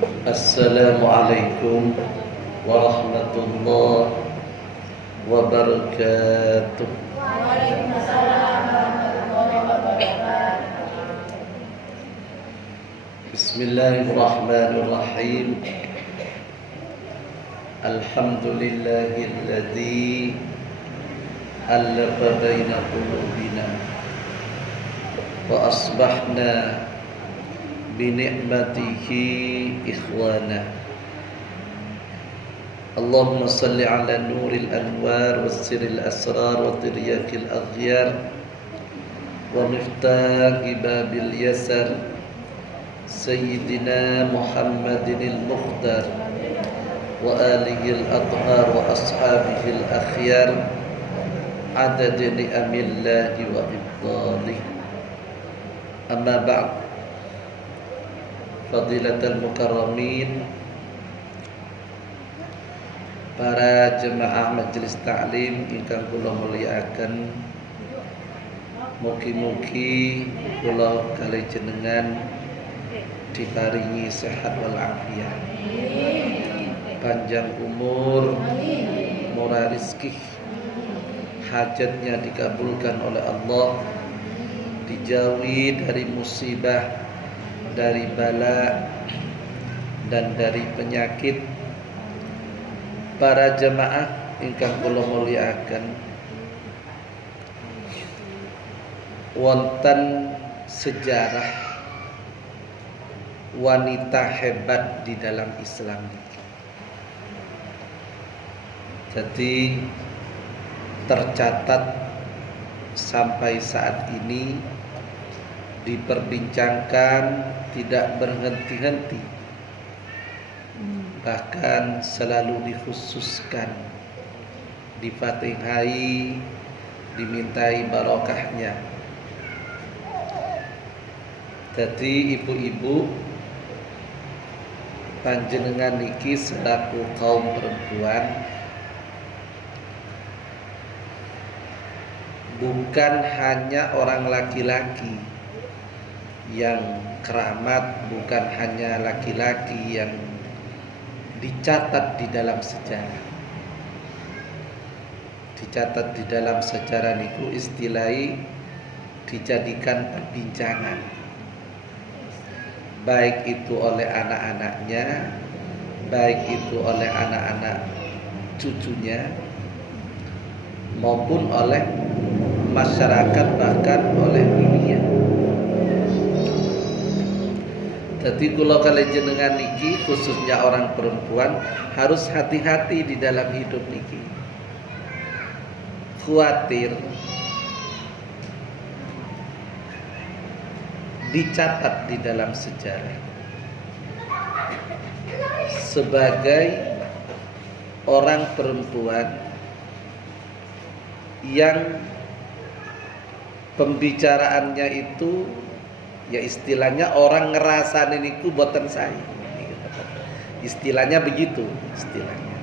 Assalamualaikum warahmatullahi wabarakatuh. Waalaikumsalam warahmatullahi wabarakatuh. Bismillahirrahmanirrahim. Alhamdulillahilladzi alafa baina qulubina wa asbahna bi ni'matihi ikhwana. Allahumma salli ala nuril anwar wa sirril asrar wa tiryakil aghyar wa miftahi babil yasar Sayyidina Muhammadinil Mukhtar wa alihil athhar wa ashabihil akhyar adad ni'amillahi wa ibdalih. Amma ba'd. Fadilatul mukarramin, para jemaah majelis ta'lim ingkang kula mulyakaken, mugi-mugi kula kalih jenengan diparingi sehat wal afiat, panjang umur, murah rezeki, hajatnya dikabulkan oleh Allah, dijauhi dari musibah, dari bala dan dari penyakit. Para jemaah ingkang kula mulyakaken, wonten sejarah wanita hebat di dalam Islam. Jadi tercatat sampai saat ini diperbincangkan tidak berhenti-henti, bahkan selalu dikhususkan, difatihai, dimintai barokahnya. Jadi ibu-ibu, panjenengan niki selaku kaum perempuan bukan hanya orang laki-laki yang keramat, bukan hanya laki-laki yang dicatat di dalam sejarah. Dicatat di dalam sejarah niku istilahnya dijadikan perbincangan, baik itu oleh anak-anaknya, baik itu oleh anak-anak cucunya, maupun oleh masyarakat, bahkan oleh dunia. Jadi kula kalih jenengan niki, khususnya orang perempuan, harus hati-hati di dalam hidup niki. Khawatir dicatat di dalam sejarah sebagai orang perempuan yang pembicaraannya itu, ya istilahnya orang ngerasain niku boten saya. Istilahnya begitu, istilahnya.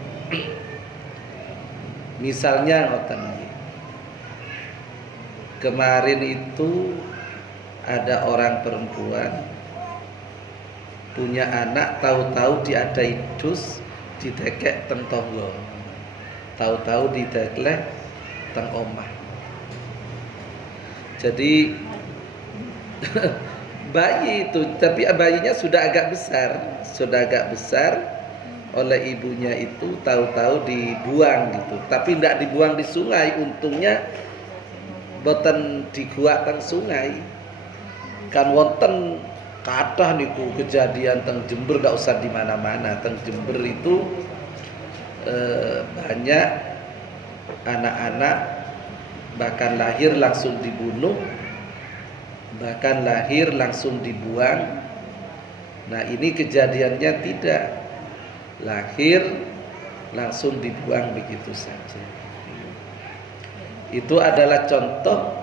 Misalnya kemarin itu ada orang perempuan punya anak, tahu-tahu diadai dus, didekek teng tonggo, tahu-tahu didekek teng omah. Jadi bayi itu, tapi bayinya sudah agak besar, oleh ibunya itu tahu-tahu dibuang gitu, tapi tidak dibuang di sungai. Untungnya boten diguak teng sungai, kan wonten kathah niku kejadian teng Jember, gak usah di mana-mana. Teng Jember itu banyak anak-anak bahkan lahir langsung dibunuh, bahkan lahir langsung dibuang. Nah ini kejadiannya tidak, lahir langsung dibuang begitu saja. Itu adalah contoh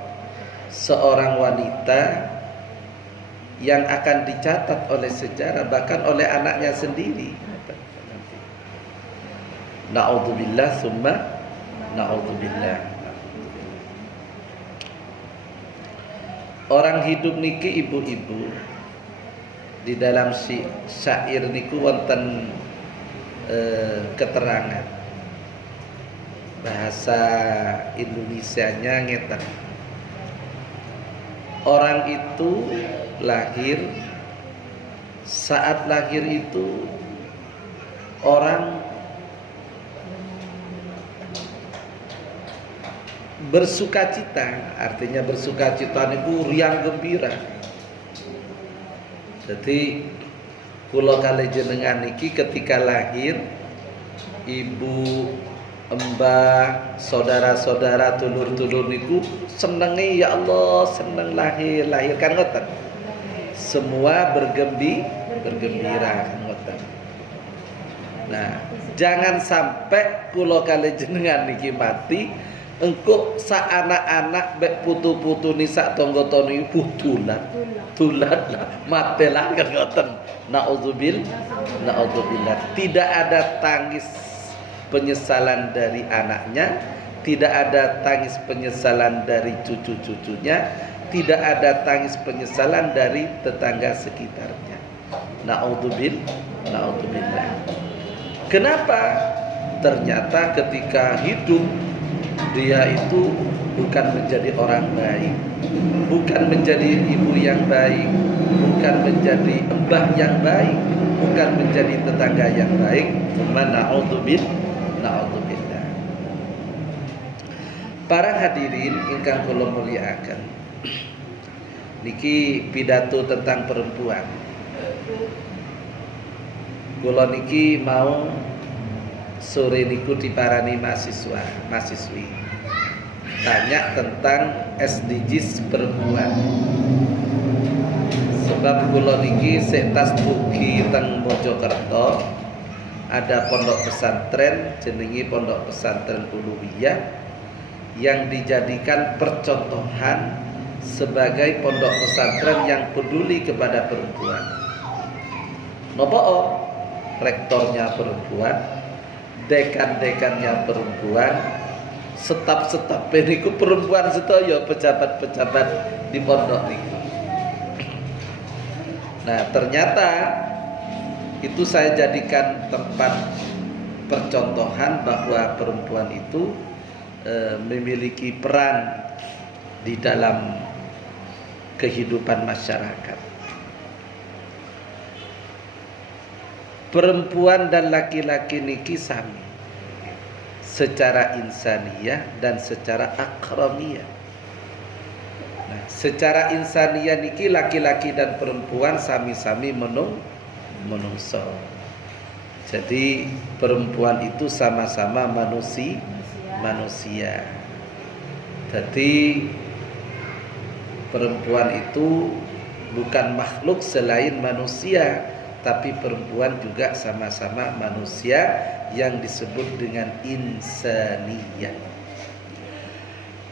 seorang wanita yang akan dicatat oleh sejarah, bahkan oleh anaknya sendiri. Na'udzubillah summa na'udzubillah. Orang hidup niki ibu-ibu di dalam syair niku wonten keterangan bahasa Indonesianya ngeten. Orang itu lahir, saat lahir itu orang bersukacita, artinya bersukacita niku riang gembira. Jadi kula kali jenengan niki ketika lahir, ibu, embah, saudara-saudara, dulur-dulur niku senenge, ya Allah, seneng lahir kan ngoten. Semua bergembira kan ngoten. Nah, jangan sampai kula kali jenengan niki mati engko sak anak-anak mek putu-putu ni sak tangga-tangga iku tulat lah matelah kan ngoten. Naudzubillah. Tidak ada tangis penyesalan dari anaknya, tidak ada tangis penyesalan dari cucu-cucunya, tidak ada tangis penyesalan dari tetangga sekitarnya. Naudzubillah. Kenapa? Ternyata ketika hidup dia itu bukan menjadi orang baik, bukan menjadi ibu yang baik, bukan menjadi embah yang baik, bukan menjadi tetangga yang baik. Naudzubillah. Para hadirin ingkang kula mulyakaken, niki pidato tentang perempuan. Kula niki mau sore niku diparani mahasiswi tanya tentang SDGs perempuan. Sebab kula niki sektas dugi teng Mojokerto ada pondok pesantren jenenge Pondok Pesantren Uluwiyah yang dijadikan percontohan sebagai pondok pesantren yang peduli kepada perempuan. Napa rektornya perempuan, dekan-dekannya perempuan, staf-staf niku perempuan sedaya, pejabat-pejabat di pondok niku. Nah, ternyata itu saya jadikan tempat percontohan bahwa perempuan itu memiliki peran di dalam kehidupan masyarakat. Perempuan dan laki-laki niki sami secara insaniyah dan secara akramiyah. Nah, secara insaniyah niki laki-laki dan perempuan sami-sami menungso. Jadi perempuan itu sama-sama manusia. Jadi perempuan itu bukan makhluk selain manusia, tapi perempuan juga sama-sama manusia yang disebut dengan insaniyah.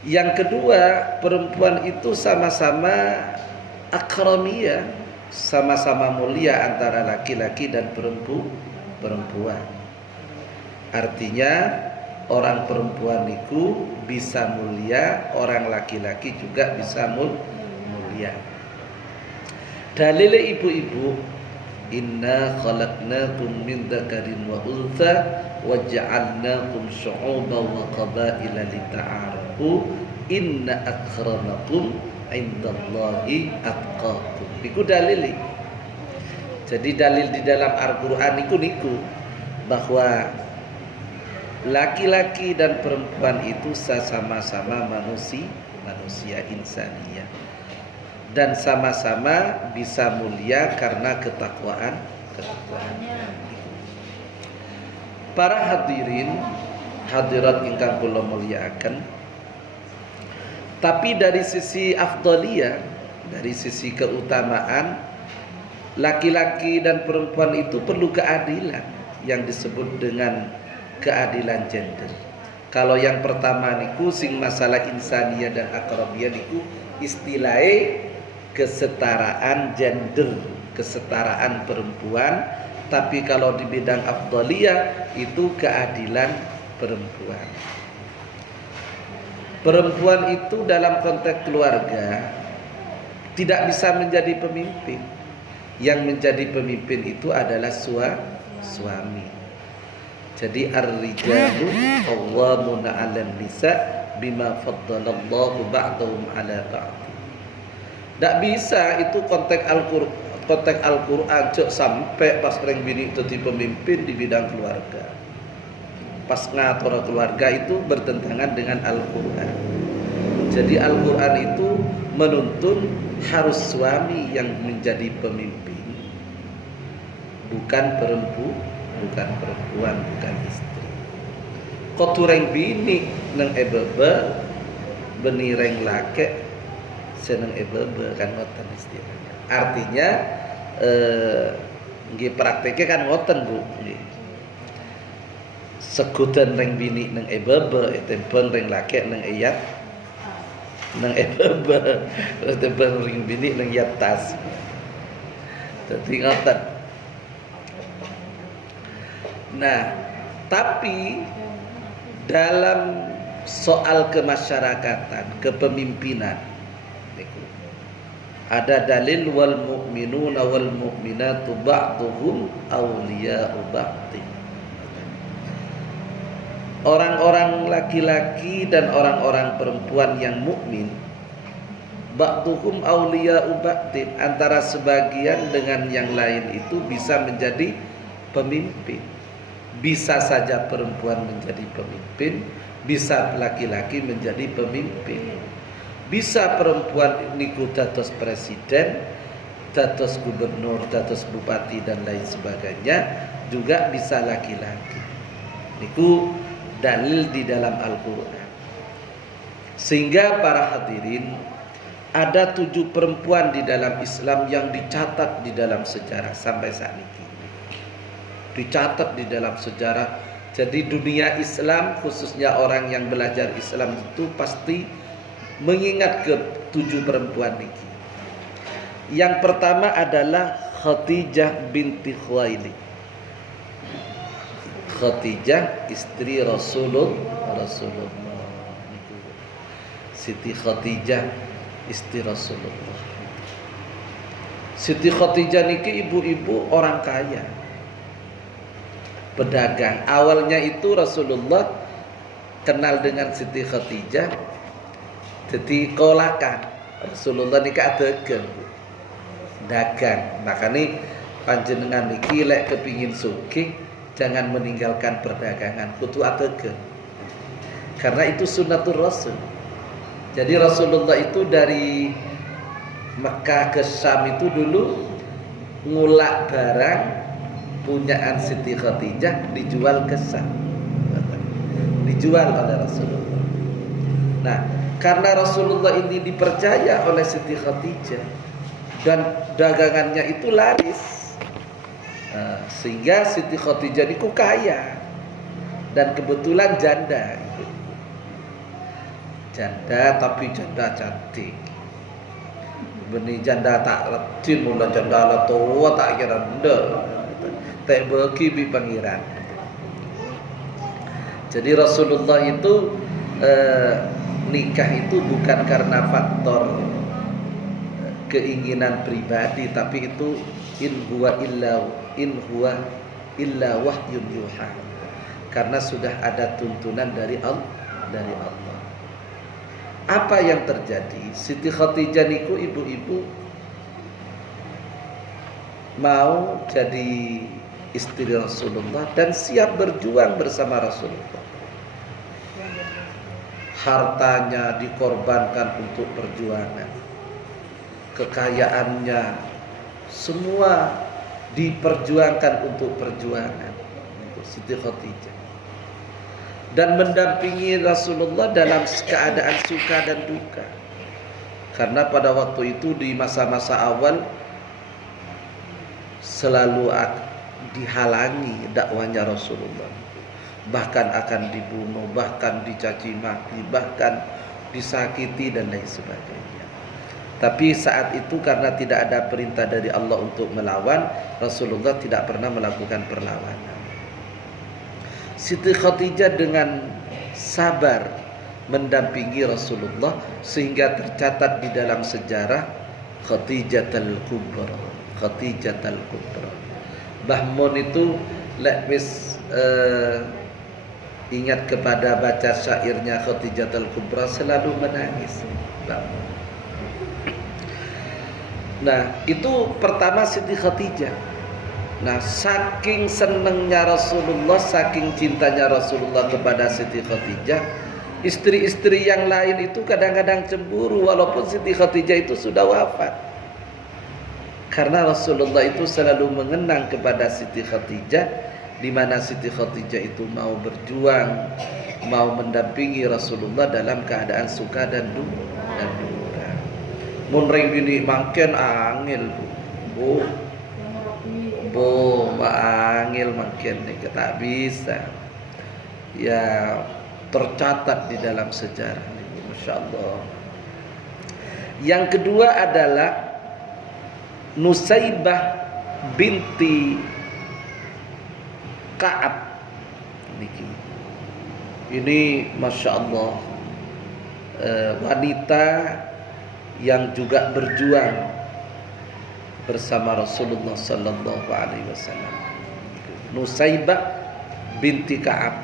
Yang kedua, perempuan itu sama-sama akramiyah, sama-sama mulia antara laki-laki dan perempuan. Artinya orang perempuan itu bisa mulia, orang laki-laki juga bisa mulia. Dalile ibu-ibu, inna khalaqnakum min dzakarin wa untha wa ja'alnakum syu'uban wa qabaila lita'arafu inna akramakum indallahi atqakum. Iku dalil. Jadi dalil di dalam Al-Qur'an niku bahwa laki-laki dan perempuan itu sama-sama manusia insaniyah dan sama-sama bisa mulia karena ketakwaan. Para hadirin hadirat ingkang kula mulyakaken, tapi dari sisi afdaliyah, dari sisi keutamaan, laki-laki dan perempuan itu perlu keadilan yang disebut dengan keadilan gender. Kalau yang pertama niku sing masalah insaniyah dan akrabiyah niku istilahnya kesetaraan gender, kesetaraan perempuan. Tapi kalau di bidang afdaliyah itu keadilan perempuan. Perempuan itu dalam konteks keluarga tidak bisa menjadi pemimpin, Yang menjadi pemimpin itu adalah suami. Jadi ar-rijalu qawwamuna 'alan nisa bima faddalallahu ba'dahum 'ala ba'd. Tak bisa itu konteks Al-Quran cek sampai pas orang bini itu di pemimpin di bidang keluarga. Pas ngatur keluarga itu bertentangan dengan Al-Quran. Jadi Al-Quran itu menuntun harus suami yang menjadi pemimpin, bukan perempuan, bukan istri. Kotureng bini neng ebebe, benireng lake seneng ebebe kan ngoten istilahnya. Artinya nggih prakteknya kan ngoten Bu. Sekutan reng bini neng ebebe, tempen reng lake neng eyat neng ebebe, tempen reng bini neng yat tas. Dadi ngoten. Nah, tapi dalam soal kemasyarakatan, kepemimpinan, ada dalil wal mu'minuna wal mu'minatu ba'duhum awliya'u ba'din. Orang-orang laki-laki dan orang-orang perempuan yang mukmin, ba'duhum awliya'u ba'din, antara sebagian dengan yang lain itu bisa menjadi pemimpin. Bisa saja perempuan menjadi pemimpin, bisa laki-laki menjadi pemimpin. Bisa perempuan niku dados presiden, dados gubernur, dados bupati dan lain sebagainya, juga bisa laki-laki. Niku dalil di dalam Al-Quran. Sehingga para hadirin, ada 7 perempuan di dalam Islam yang dicatat di dalam sejarah sampai saat ini. Dicatat di dalam sejarah. Jadi dunia Islam, khususnya orang yang belajar Islam itu pasti mengingat ke 7 perempuan ini. Yang pertama adalah Khadijah binti Khuwailid. Khadijah istri Rasulullah. Siti Khadijah istri Rasulullah. Siti Khadijah niki ibu-ibu orang kaya, pedagang. Awalnya itu Rasulullah kenal dengan Siti Khadijah, jadi kolakan. Rasulullah nikah dagang. Makanya panjenengan niki lek kepingin sugih, jangan meninggalkan perdagangan, kudu ategen. Karena itu sunnatul Rasul. Jadi Rasulullah itu dari Mekah ke Syam itu dulu ngulak barang punyaan Siti Khadijah dijual ke Syam. Dijual oleh Rasulullah. Nah, karena Rasulullah ini dipercaya oleh Siti Khadijah dan dagangannya itu laris, sehingga Siti Khadijah itu kaya dan kebetulan janda. Janda tapi janda cantik. Benih janda tak letin, mula janda la tua tak kira benda. Tak bagi bi pangeran. Jadi Rasulullah itu nikah itu bukan karena faktor keinginan pribadi, tapi itu in huwa illa wahyun yuha. Karena sudah ada tuntunan dari Allah. Apa yang terjadi? Siti Khadijah niku ibu-ibu mau jadi istri Rasulullah dan siap berjuang bersama Rasulullah. Hartanya dikorbankan untuk perjuangan, kekayaannya semua diperjuangkan untuk perjuangan. Siti Khadijah dan mendampingi Rasulullah dalam keadaan suka dan duka. Karena pada waktu itu di masa-masa awal selalu dihalangi dakwanya Rasulullah. Bahkan akan dibunuh, bahkan dicaci maki, bahkan disakiti dan lain sebagainya. Tapi saat itu karena tidak ada perintah dari Allah untuk melawan, Rasulullah tidak pernah melakukan perlawanan. Siti Khadijah dengan sabar mendampingi Rasulullah sehingga tercatat di dalam sejarah Khadijatul Kubra, Khadijatul Kubra. Mbah Mun itu lek wis ingat kepada baca syairnya Khadijatul Kubra selalu menangis. Mbah Mun. Nah, itu pertama Siti Khadijah. Nah, saking senengnya Rasulullah, saking cintanya Rasulullah kepada Siti Khadijah, istri-istri yang lain itu kadang-kadang cemburu walaupun Siti Khadijah itu sudah wafat. Karena Rasulullah itu selalu mengenang kepada Siti Khadijah, di mana Siti Khadijah itu mau berjuang, mau mendampingi Rasulullah dalam keadaan suka dan duka. Mun ring bini mangken angel, Bu. Angil mungkin tak bisa. Ya tercatat di dalam sejarah. Masya Allah. Yang kedua adalah Nusaibah binti Ka'ab. Ini Masya Allah, wanita yang juga berjuang bersama Rasulullah sallallahu alaihi wasallam. Nusaibah binti Ka'ab.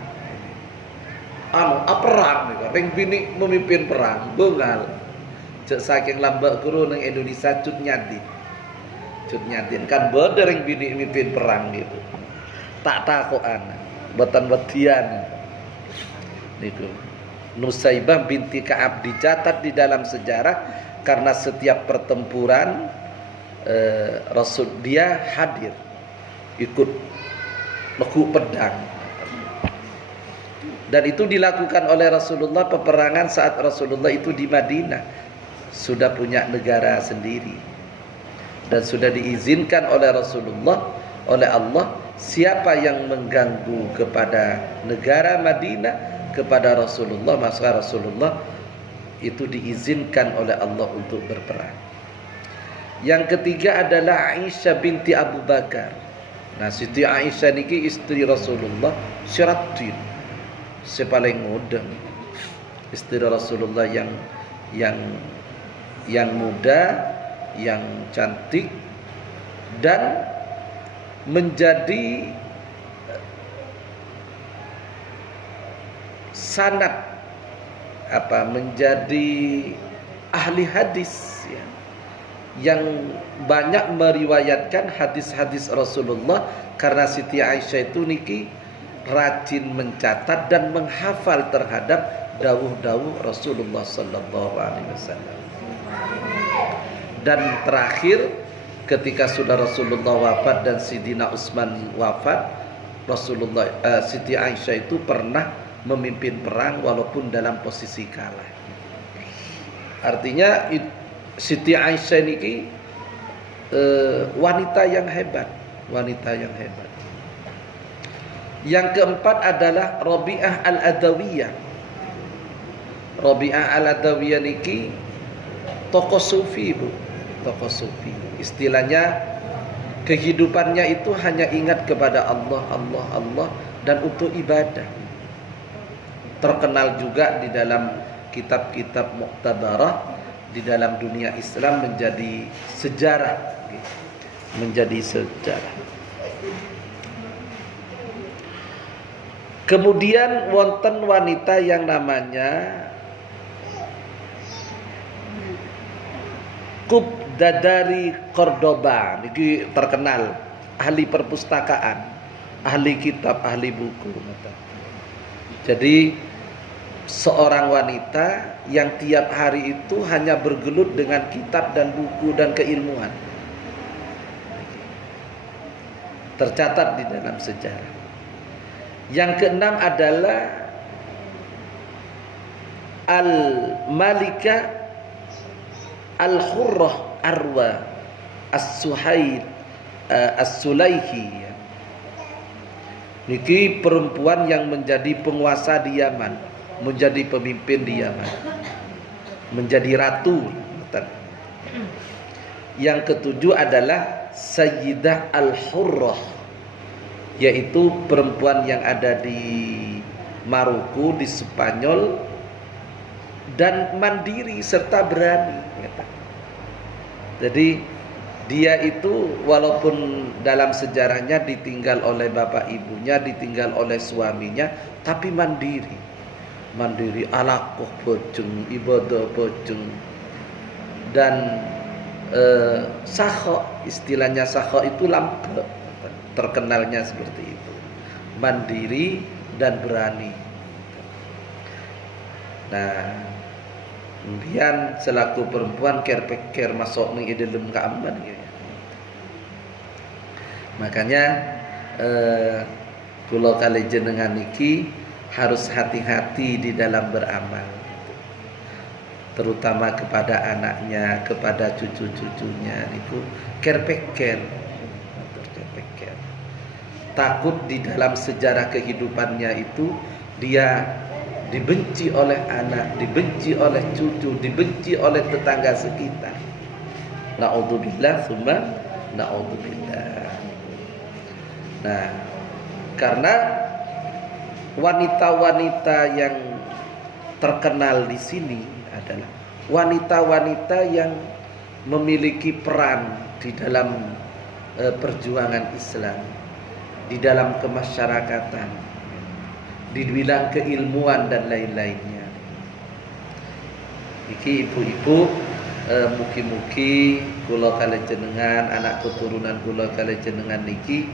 Perang nih, ring bini memimpin perang, bungal. Cek saking lambak guru nang Indonesia cut nyadin kan bode ring bini memimpin perang gitu. Tak takokan, boten wedian. Niku. Nusaibah binti Ka'ab dicatat di dalam sejarah karena setiap pertempuran Rasul dia hadir ikut lekuk pedang, dan itu dilakukan oleh Rasulullah peperangan saat Rasulullah itu di Madinah sudah punya negara sendiri dan sudah diizinkan oleh Rasulullah, oleh Allah, siapa yang mengganggu kepada negara Madinah, kepada Rasulullah, maka Rasulullah itu diizinkan oleh Allah untuk berperang. Yang ketiga adalah Aisyah binti Abu Bakar. Nah, Siti Aisyah niki istri Rasulullah syaratin, sepaling muda. Istri Rasulullah yang muda, yang cantik, dan menjadi sanad menjadi ahli hadis ya, yang banyak meriwayatkan hadis-hadis Rasulullah karena Siti Aisyah itu niki rajin mencatat dan menghafal terhadap dawuh-dawuh Rasulullah sallallahu alaihi wasallam. Dan terakhir ketika sudah Rasulullah wafat dan Sidina Utsman wafat, Siti Aisyah itu pernah memimpin perang walaupun dalam posisi kalah. Artinya Siti Aisyah ini wanita yang hebat. Yang keempat adalah Rabi'ah al-Adawiyah. Rabi'ah al-Adawiyah niki tokoh sufi, Bu. Tokoh sufi. Istilahnya kehidupannya itu hanya ingat kepada Allah dan untuk ibadah. Terkenal juga di dalam kitab-kitab Muqtadarah di dalam dunia Islam menjadi sejarah. Kemudian wonten wanita yang namanya Qubdadari Cordoba, niki terkenal ahli perpustakaan, ahli kitab, ahli buku. Jadi seorang wanita yang tiap hari itu hanya bergelut dengan kitab dan buku dan keilmuan. Tercatat di dalam sejarah. Yang keenam adalah Al-Malika Al-Khurrah Arwa As-Suhaid As-Sulaihi. Niki perempuan yang menjadi penguasa di Yaman, menjadi pemimpin di Yaman, menjadi ratu. Yang ketujuh adalah Sayyidah Al-Hurrah, yaitu perempuan yang ada di Maroko, di Spanyol, dan mandiri serta berani. Jadi Dia itu walaupun dalam sejarahnya ditinggal oleh bapak ibunya, ditinggal oleh suaminya, tapi mandiri. Mandiri, alakoh bojeng, ibadah bojeng. Dan sakho, istilahnya sakho itu lampe, terkenalnya seperti itu. Mandiri dan berani. Nah, kemudian selaku perempuan ker masuk ning dalam keaman gitu. Makanya kula kali jenengan niki harus hati-hati di dalam beramal, terutama kepada anaknya, kepada cucu-cucunya niku ker. Takut di dalam sejarah kehidupannya itu dia dibenci oleh anak, dibenci oleh cucu, dibenci oleh tetangga sekitar. Na'udzubillah summa na'udzubillah. Nah, karena wanita-wanita yang terkenal di sini adalah wanita-wanita yang memiliki peran di dalam perjuangan Islam, di dalam kemasyarakatan, dibilang keilmuan dan lain-lainnya. Iki ibu-ibu mugi-mugi kula kalih jenengan, anak keturunan kula kalih jenengan niki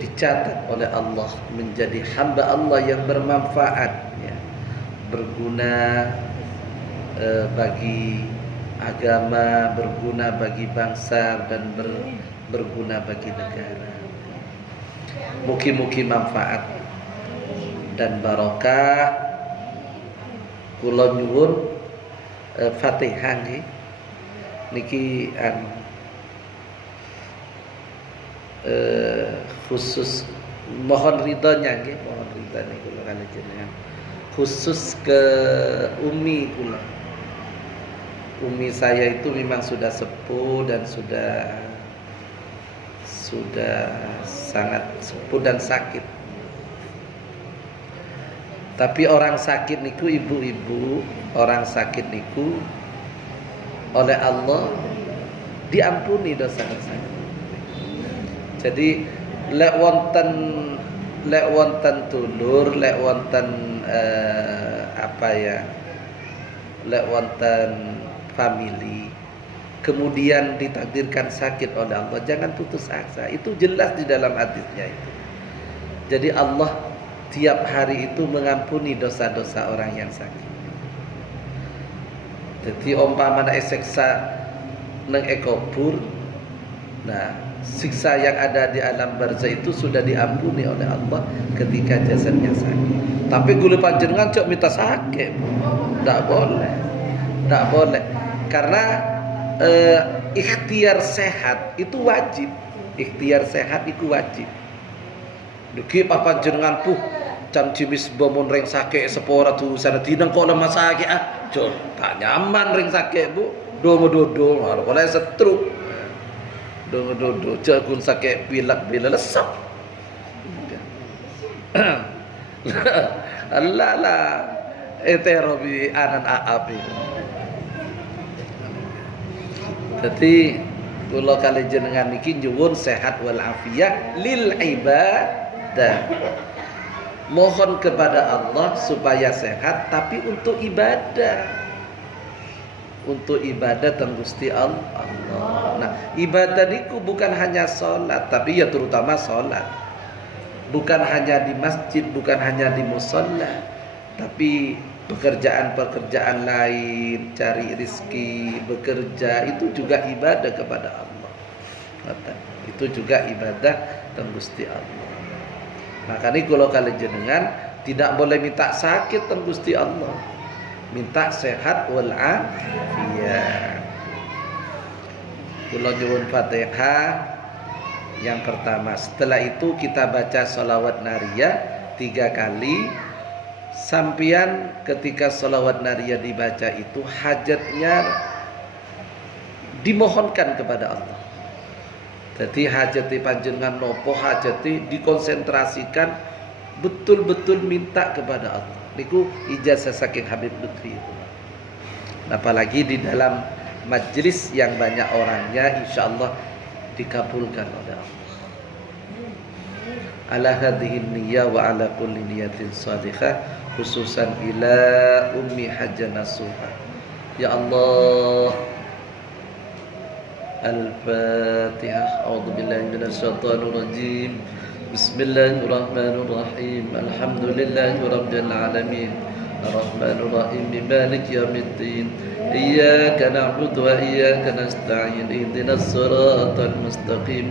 dicatat oleh Allah menjadi hamba Allah yang bermanfaat, ya, berguna bagi agama, berguna bagi bangsa, dan berguna bagi negara. Mugi-mugi manfaat dan barokah. Kula nyuwun Fatihah niki khusus mohon ridhonya nggih, mohon ridhonya kula kalih jenengan. Khusus ke umi kula. Umi saya itu memang sudah sepuh dan sudah sangat sepuh dan sakit. Tapi orang sakit niku ibu-ibu, orang sakit niku oleh Allah diampuni dosa-dosanya. Jadi lek wonten tulur, lek wonten lek wonten family, kemudian ditakdirkan sakit oleh Allah, jangan putus asa. Itu jelas di dalam hadisnya itu. Jadi Allah tiap hari itu mengampuni dosa-dosa orang yang sakit. Jadi umpamana siksa nang ekobur, nah siksa yang ada di alam barzah itu sudah diampuni oleh Allah ketika jasadnya sakit. Tapi gule panjenengan cok minta sakit, tidak boleh, karena ikhtiar sehat itu wajib. Ikhtiar sehat itu wajib. Duki papan jenengan puh can cimis bomon ring sake sepora tu sana tinang kok lemah sake jol tak nyaman ring sake bu dodo oleh setruk dodo jagun sake pilak bila lesap Allah eterobi anan aapi. Jadi kula kali jenengan niki nyuwun sehat wal afiyah lil ibadah. Mohon kepada Allah supaya sehat, tapi untuk ibadah. Untuk ibadah teng Gusti Allah. Nah, ibadah niku bukan hanya sholat, tapi ya terutama sholat. Bukan hanya di masjid, bukan hanya di musholla, tapi pekerjaan-pekerjaan lain, cari rizki, bekerja, itu juga ibadah kepada Allah. Itu juga ibadah teng Gusti Allah. Makanya kalau kalian jenengan tidak boleh minta sakit teng Gusti Allah, minta sehat wal afiyah. Kula nyuwun Fatihah yang pertama. Setelah itu kita baca sholawat nariyah 3 kali. Sampian ketika sholawat nariyah dibaca itu hajatnya dimohonkan kepada Allah. Jadi hajati panjenengan nopo hajati dikonsentrasikan betul-betul minta kepada Allah. Niku ijazah saking Habib Lutfi itu. Apalagi di dalam majlis yang banyak orangnya, insya Allah dikabulkan oleh Allah. Ala hadhihi niyyah wa ala kulli niyatin salihah, khususan ila ummi hajjana suha. Ya Allah. Al-Fatihah. A'udzu billahi minasyaitonir rajim. Bismillahirrahmanirrahim. Alhamdulillahi rabbil alamin. Ar-Rahmanir Rahim. Maliki yaumiddin. Iyyaka na'budu wa iyyaka nasta'in. Ihdinas siratal mustaqim.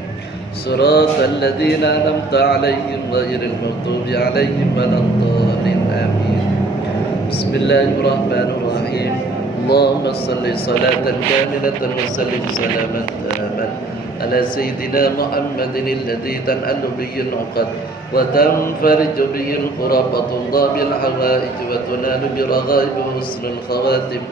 Siratal ladzina an'amta 'alaihim ghairil maghdubi 'alaihim waladdallin. Amin. Bismillahirrahmanirrahim. اللهم صل صلاة كاملة وسلم سلاما تاما على سيدنا محمد الذي تنأل به العقد وتنفرج به الكرب وتنضى بالحوائج وتنال برغائب حسن الخواتم